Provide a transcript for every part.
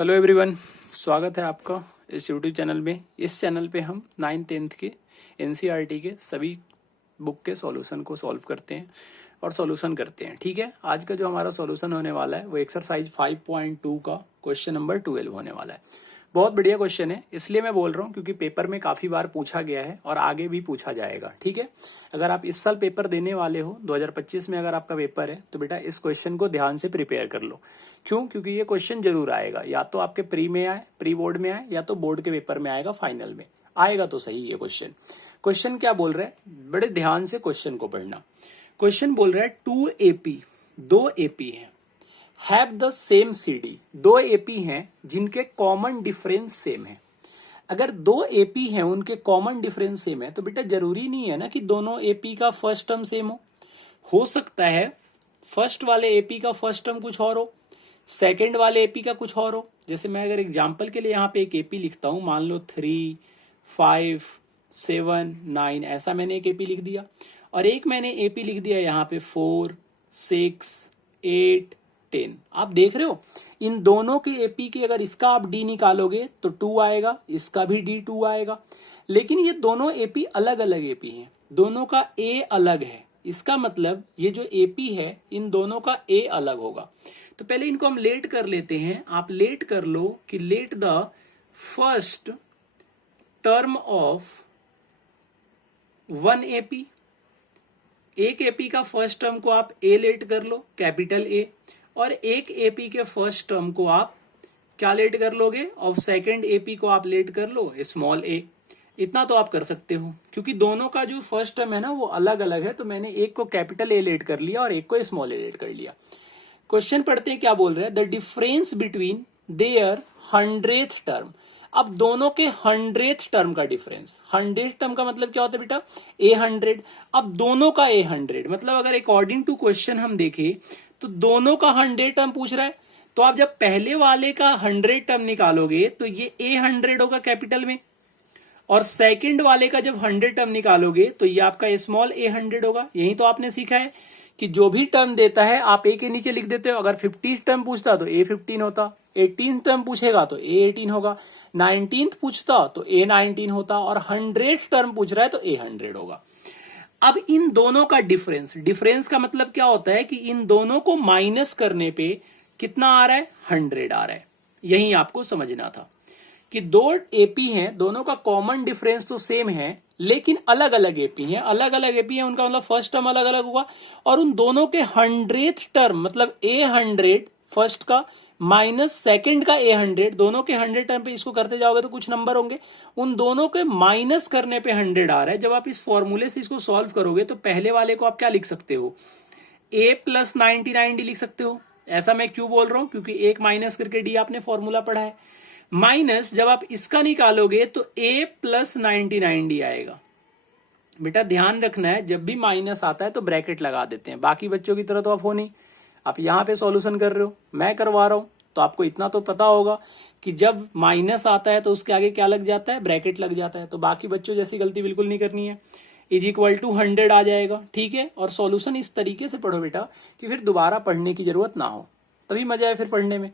Hello everyone, स्वागत है आपका इस यूट्यूब चैनल में। इस चैनल पे हम 9th-10th के एनसीईआरटी के सभी बुक के सॉल्यूशन को सॉल्व करते हैं और सॉल्यूशन करते हैं। ठीक है, आज का जो हमारा सॉल्यूशन होने वाला है वो एक्सरसाइज 5.2 का क्वेश्चन नंबर 12 होने वाला है। बहुत बढ़िया क्वेश्चन है, इसलिए मैं बोल रहा हूँ क्योंकि पेपर में काफी बार पूछा गया है और आगे भी पूछा जाएगा। ठीक है, अगर आप इस साल पेपर देने वाले हो 2025 में अगर आपका पेपर है तो बेटा इस क्वेश्चन को ध्यान से प्रिपेयर कर लो। क्यों? क्योंकि ये क्वेश्चन जरूर आएगा, या तो आपके प्री में आए, प्री बोर्ड में आए, या तो बोर्ड के पेपर में आएगा, फाइनल में आएगा तो सही। ये क्वेश्चन क्या बोल रहा है, बड़े ध्यान से क्वेश्चन को पढ़ना। क्वेश्चन बोल रहा है 2 AP, 2 AP है, have the same CD। 2 AP हैं जिनके कॉमन डिफरेंस सेम है। अगर 2 AP हैं उनके कॉमन डिफरेंस सेम है तो बेटा जरूरी नहीं है ना कि दोनों AP का फर्स्ट टर्म सेम हो सकता है फर्स्ट वाले AP का फर्स्ट टर्म कुछ और हो, सेकंड वाले AP का कुछ और हो। जैसे मैं अगर एग्जांपल के लिए यहाँ पे एक AP लिखता हूं, मान लो 3, 5, 7, 9, ऐसा मैंने एक AP लिख दिया, और एक मैंने AP लिख दिया यहाँ पे 4, 6, 8, 10। आप देख रहे हो इन दोनों के AP के अगर इसका आप D निकालोगे तो 2 आएगा, इसका भी D 2 आएगा। लेकिन ये दोनों AP अलग अलग AP हैं, दोनों का A अलग है। इसका मतलब ये जो AP है इन दोनों का A अलग होगा। तो पहले इनको हम लेट कर लेते हैं। आप लेट कर लो कि let the first term of 1 AP, एक AP का फर्स्ट टर्म को आप A लेट कर लो, कैपिटल A, और एक AP के फर्स्ट टर्म को आप क्या लेट कर लोगे, और सेकंड AP को आप लेट कर लो स्मॉल a। इतना तो आप कर सकते हो क्योंकि दोनों का जो फर्स्ट टर्म है ना वो अलग अलग है, तो मैंने एक को कैपिटल A लेट कर लिया और एक को स्मॉल a लेट कर लिया। क्वेश्चन पढ़ते हैं, क्या बोल रहे हैं, the difference between their 100th term. अब दोनों के 100th टर्म का डिफरेंस, 100th टर्म का मतलब क्या होता है बेटा, A100। अब दोनों का A100 मतलब अगर अकॉर्डिंग टू क्वेश्चन हम देखें तो दोनों का 100 टर्म पूछ रहा है, तो आप जब पहले वाले का 100 टर्म निकालोगे तो ये A100 होगा कैपिटल में, और सेकंड वाले का जब 100 टर्म निकालोगे तो ये आपका स्मॉल A100 होगा। यही तो आपने सीखा है कि जो भी टर्म देता है आप A के नीचे लिख देते हो। अगर 50 टर्म पूछता तो A15 होता, 18 टर्म पूछेगा तो A18 होगा, 19th पूछता तो A19 होता, और 100 टर्म पूछ रहा है तो A100 होगा। अब इन दोनों का डिफरेंस का मतलब क्या होता है कि इन दोनों को माइनस करने पे कितना आ रहा है, 100 आ रहा है। यही आपको समझना था कि 2 AP हैं, दोनों का कॉमन डिफरेंस तो सेम है लेकिन अलग अलग AP हैं। अलग अलग AP हैं उनका मतलब फर्स्ट टर्म अलग अलग होगा, और उन दोनों के 100th टर्म मतलब A100 फर्स्ट का माइनस सेकंड का A100, दोनों के 100 टर्म पे इसको करते जाओगे तो कुछ नंबर होंगे, उन दोनों के माइनस करने पे 100 आ रहा है। जब आप इस फॉर्मूले से इसको सॉल्व करोगे तो पहले वाले को आप क्या लिख सकते हो, A + 99D लिख सकते हो। ऐसा मैं क्यों बोल रहा हूं, क्योंकि एक माइनस करके D आपने फॉर्मूला पढ़ा है। माइनस जब आप इसका निकालोगे तो A + 99D आएगा। बेटा ध्यान रखना है, जब भी माइनस आता है तो ब्रैकेट लगा देते हैं। बाकी बच्चों की तरह तो आप हो नहीं, आप यहां पे सॉल्यूशन कर रहे हो, मैं करवा रहा हूं, तो आपको इतना तो पता होगा कि जब माइनस आता है तो उसके आगे क्या लग जाता है, ब्रैकेट लग जाता है। तो बाकी बच्चों जैसी गलती बिल्कुल नहीं करनी है। = 100 आ जाएगा। ठीक है, और सॉल्यूशन इस तरीके से पढ़ो बेटा कि फिर दोबारा पढ़ने की जरूरत ना हो, तभी मजा आए फिर पढ़ने में।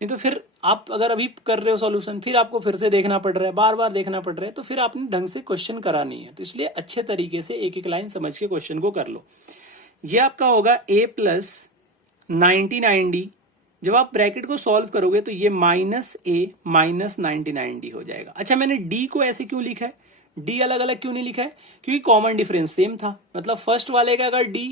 नहीं तो फिर आप अगर अभी कर रहे हो सॉल्यूशन, फिर आपको फिर से देखना पड़ रहा है, बार बार देखना पड़ रहा है, तो फिर आपने ढंग से क्वेश्चन करा नहीं है। तो इसलिए अच्छे तरीके से एक एक लाइन समझ के क्वेश्चन को कर लो। ये आपका होगा A + 99D। जब आप ब्रैकेट को सॉल्व करोगे तो ये -A - 99D हो जाएगा। अच्छा, मैंने D को ऐसे क्यों लिखा है, D अलग अलग क्यों नहीं लिखा है, क्योंकि कॉमन डिफरेंस सेम था। मतलब फर्स्ट वाले का अगर D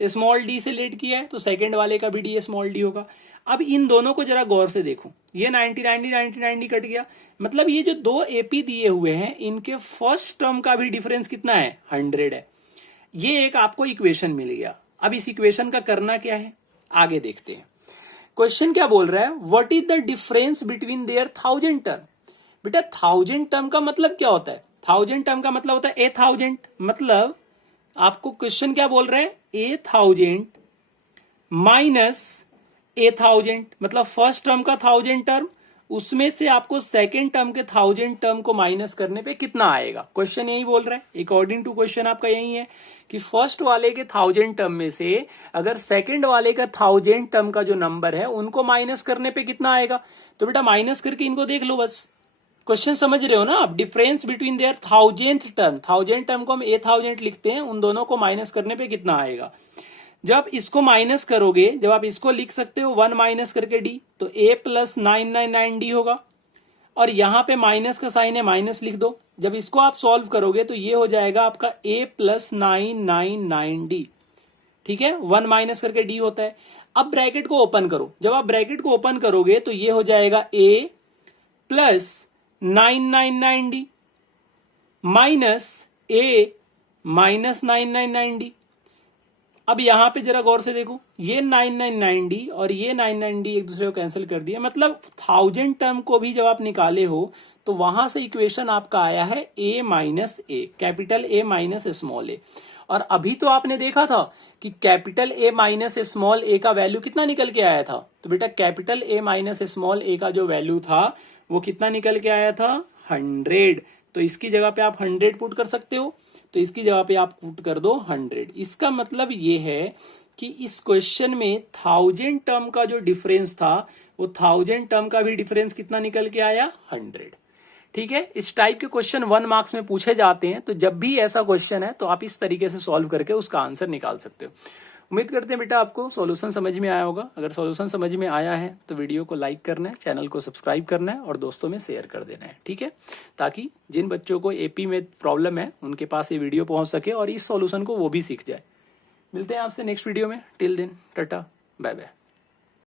स्मॉल d से लेट किया है तो सेकंड वाले का भी D स्मॉल d होगा। अब इन दोनों को जरा गौर से देखो, ये 99 कट गया, मतलब ये जो 2 AP दिए हुए हैं इनके फर्स्ट टर्म का भी डिफरेंस कितना है, 100 है। ये एक आपको इक्वेशन मिल गया। अब इस इक्वेशन का करना क्या है, आगे देखते हैं। क्वेश्चन क्या बोल रहा है, what is the difference between their 1000 term. बेटा 1000 टर्म का मतलब क्या होता है, 1000 टर्म का मतलब होता है A1000। मतलब आपको क्वेश्चन क्या बोल रहा है, A1000 - A1000, मतलब फर्स्ट टर्म का 1000 टर्म उसमें से आपको सेकेंड टर्म के 1000 टर्म को माइनस करने पे कितना आएगा। क्वेश्चन यही बोल रहा है, अकॉर्डिंग टू क्वेश्चन आपका यही है कि फर्स्ट वाले के 1000 टर्म में से अगर सेकेंड वाले का 1000 टर्म का जो नंबर है उनको माइनस करने पे कितना आएगा। तो बेटा माइनस करके इनको देख लो बस, क्वेश्चन समझ रहे हो ना आप। Difference between their 1000th term, 1000 term को हम 1000 लिखते हैं, उन दोनों को माइनस करने पे कितना आएगा। जब इसको माइनस करोगे, जब आप इसको लिख सकते हो 1 माइनस करके डी, तो a प्लस 999d होगा, और यहां पे माइनस का साइन है, माइनस लिख दो। जब इसको आप सॉल्व करोगे तो ये हो जाएगा आपका a प्लस 999d, ठीक है। 1 माइनस करके d होता है। अब ब्रैकेट को ओपन करो, जब आप ब्रैकेट को ओपन करोगे तो ये हो जाएगा a plus 999d minus a minus 999d। अब यहां पे जरा गौर से देखो, ये 999d और ये 999d एक दूसरे को कैंसिल कर दिया, मतलब 1000 टर्म को भी जब आप निकाले हो तो वहां से इक्वेशन आपका आया है a minus a, capital A minus small a. और अभी तो आपने देखा था कि capital A minus small a का वैल्यू कितना निकल के आया था। तो बेटा capital A minus small a का जो वैल्यू था वो कितना निकल के आया था, 100। तो इसकी जगह पे आप 100 पुट कर सकते हो, तो इसकी जगह पे आप पुट कर दो 100। इसका मतलब ये है कि इस क्वेश्चन में 1000 टर्म का जो डिफरेंस था वो 1000 टर्म का भी डिफरेंस कितना निकल के आया, 100। ठीक है, इस टाइप के क्वेश्चन 1 मार्क्स में पूछे जाते हैं, तो जब भी ऐसा क्वेश्चन है तो आप इस तरीके से सॉल्व करके उसका आंसर निकाल सकते हो। उम्मीद करते हैं बेटा आपको सॉल्यूशन समझ में आया होगा। अगर सॉल्यूशन समझ में आया है तो वीडियो को लाइक करना है, चैनल को सब्सक्राइब करना है और दोस्तों में शेयर कर देना है, ठीक है, ताकि जिन बच्चों को एपी में प्रॉब्लम है उनके पास ये वीडियो पहुंच सके और इस सॉल्यूशन को वो भी सीख जाए। मिलते हैं आपसे नेक्स्ट वीडियो में, till then tata bye bye.